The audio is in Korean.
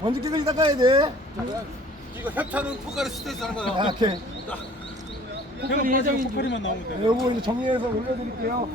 먼저 끼고 이따 가야 돼. 이거 협찬은 포카를 스트레스 하는 거야. 아, 오케이. 그럼 예정인 포카리만 나오면 돼. 요거 이제 정리해서 올려드릴게요.